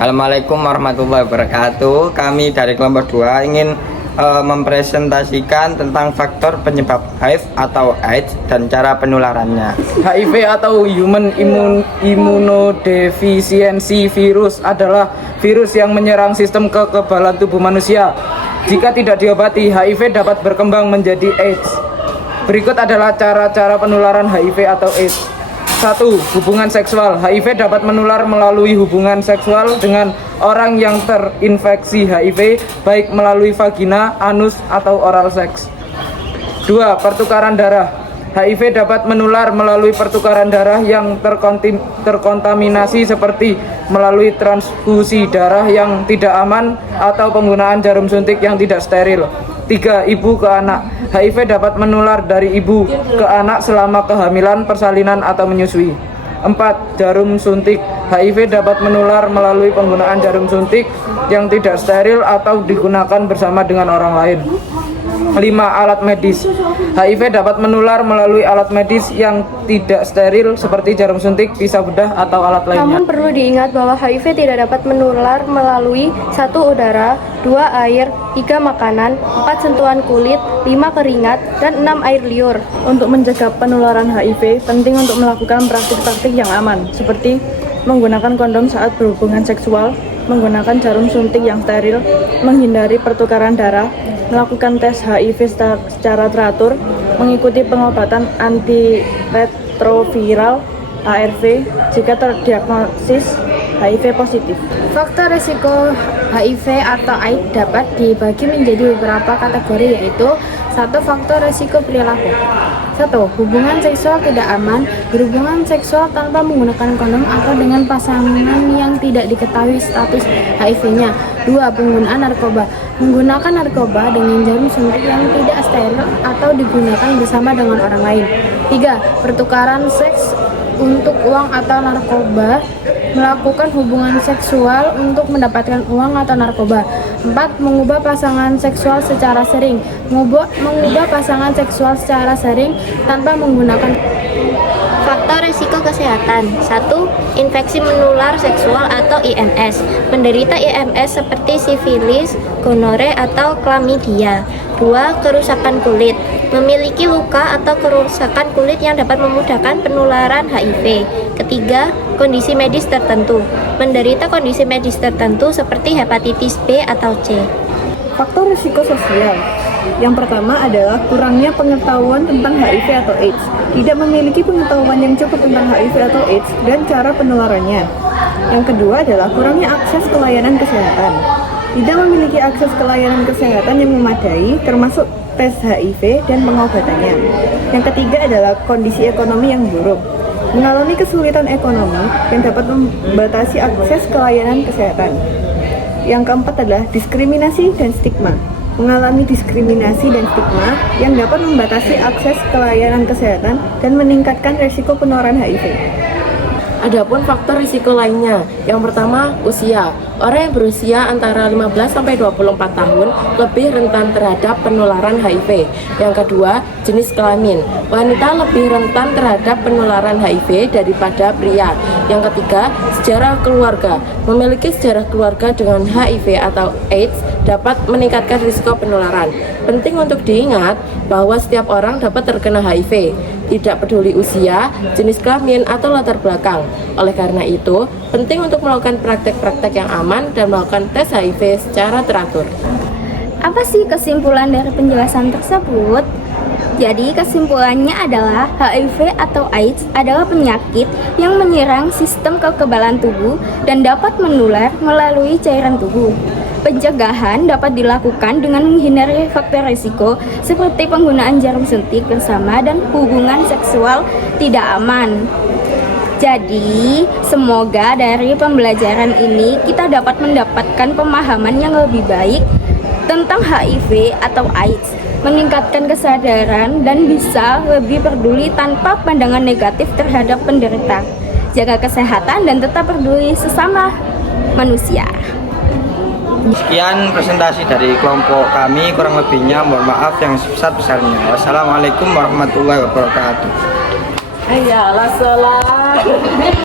Assalamualaikum warahmatullahi wabarakatuh. Kami dari kelompok 2 ingin mempresentasikan tentang faktor penyebab HIV atau AIDS dan cara penularannya. HIV atau Human Immunodeficiency Virus adalah virus yang menyerang sistem kekebalan tubuh manusia. Jika tidak diobati, HIV dapat berkembang menjadi AIDS. Berikut adalah cara-cara penularan HIV atau AIDS. 1. Hubungan seksual. HIV dapat menular melalui hubungan seksual dengan orang yang terinfeksi HIV, baik melalui vagina, anus, atau oral seks. 2. Pertukaran darah. HIV dapat menular melalui pertukaran darah yang terkontaminasi seperti melalui transfusi darah yang tidak aman atau penggunaan jarum suntik yang tidak steril. 3. Ibu ke anak. HIV dapat menular dari ibu ke anak selama kehamilan, persalinan, atau menyusui. 4. Jarum suntik. HIV dapat menular melalui penggunaan jarum suntik yang tidak steril atau digunakan bersama dengan orang lain. 5. Alat medis. HIV dapat menular melalui alat medis yang tidak steril seperti jarum suntik, pisau bedah, atau alat lainnya. Namun perlu diingat bahwa HIV tidak dapat menular melalui 1. Udara, 2. Air, 3. Makanan, 4. Sentuhan kulit, 5. Keringat, dan 6. Air liur. Untuk mencegah penularan HIV, penting untuk melakukan praktik-praktik yang aman, seperti menggunakan kondom saat berhubungan seksual, menggunakan jarum suntik yang steril, menghindari pertukaran darah, melakukan tes HIV secara teratur, mengikuti pengobatan antiretroviral ARV jika terdiagnosis HIV positif. Faktor risiko HIV atau AIDS dapat dibagi menjadi beberapa kategori, yaitu 1. Faktor risiko perilaku. 1. Hubungan seksual tidak aman, berhubungan seksual tanpa menggunakan kondom atau dengan pasangan yang tidak diketahui status HIV-nya. 2. Penggunaan narkoba. Menggunakan narkoba dengan jarum suntik yang tidak steril atau digunakan bersama dengan orang lain. 3. Pertukaran seks untuk uang atau narkoba. Melakukan hubungan seksual untuk mendapatkan uang atau narkoba. 4. Mengubah pasangan seksual secara sering. Mengubah pasangan seksual secara sering tanpa menggunakan. Faktor risiko kesehatan. 1. Infeksi menular seksual atau IMS. Penderita IMS seperti sifilis, gonore, atau klamidia. 2. Kerusakan kulit. Memiliki luka atau kerusakan kulit yang dapat memudahkan penularan HIV. Ketiga, kondisi medis tertentu. Menderita kondisi medis tertentu seperti hepatitis B atau C. Faktor risiko sosial. Yang pertama adalah kurangnya pengetahuan tentang HIV atau AIDS. Tidak memiliki pengetahuan yang cukup tentang HIV atau AIDS dan cara penularannya. Yang kedua adalah kurangnya akses ke layanan kesehatan. Tidak memiliki akses ke layanan kesehatan yang memadai, termasuk tes HIV dan pengobatannya. Yang ketiga adalah kondisi ekonomi yang buruk. Mengalami kesulitan ekonomi yang dapat membatasi akses ke layanan kesehatan. Yang keempat adalah diskriminasi dan stigma. Mengalami diskriminasi dan stigma yang dapat membatasi akses ke layanan kesehatan dan meningkatkan risiko penularan HIV. Adapun faktor risiko lainnya, yang pertama usia. Orang yang berusia antara 15 sampai 24 tahun lebih rentan terhadap penularan HIV. Yang kedua, jenis kelamin. Wanita lebih rentan terhadap penularan HIV daripada pria. Yang ketiga, sejarah keluarga. Memiliki sejarah keluarga dengan HIV atau AIDS dapat meningkatkan risiko penularan. Penting untuk diingat bahwa setiap orang dapat terkena HIV, tidak peduli usia, jenis kelamin, atau latar belakang. Oleh karena itu, penting untuk melakukan praktek-praktek yang aman dan melakukan tes HIV secara teratur. Apa sih kesimpulan dari penjelasan tersebut? Jadi kesimpulannya adalah HIV atau AIDS adalah penyakit yang menyerang sistem kekebalan tubuh dan dapat menular melalui cairan tubuh. Pencegahan dapat dilakukan dengan menghindari faktor risiko seperti penggunaan jarum suntik bersama dan hubungan seksual tidak aman. Jadi, semoga dari pembelajaran ini kita dapat mendapatkan pemahaman yang lebih baik tentang HIV atau AIDS, meningkatkan kesadaran dan bisa lebih peduli tanpa pandangan negatif terhadap penderita. Jaga kesehatan dan tetap peduli sesama manusia. Sekian presentasi dari kelompok kami, kurang lebihnya mohon maaf yang sebesar-besarnya. Wassalamualaikum warahmatullahi wabarakatuh. Ayalah sholat.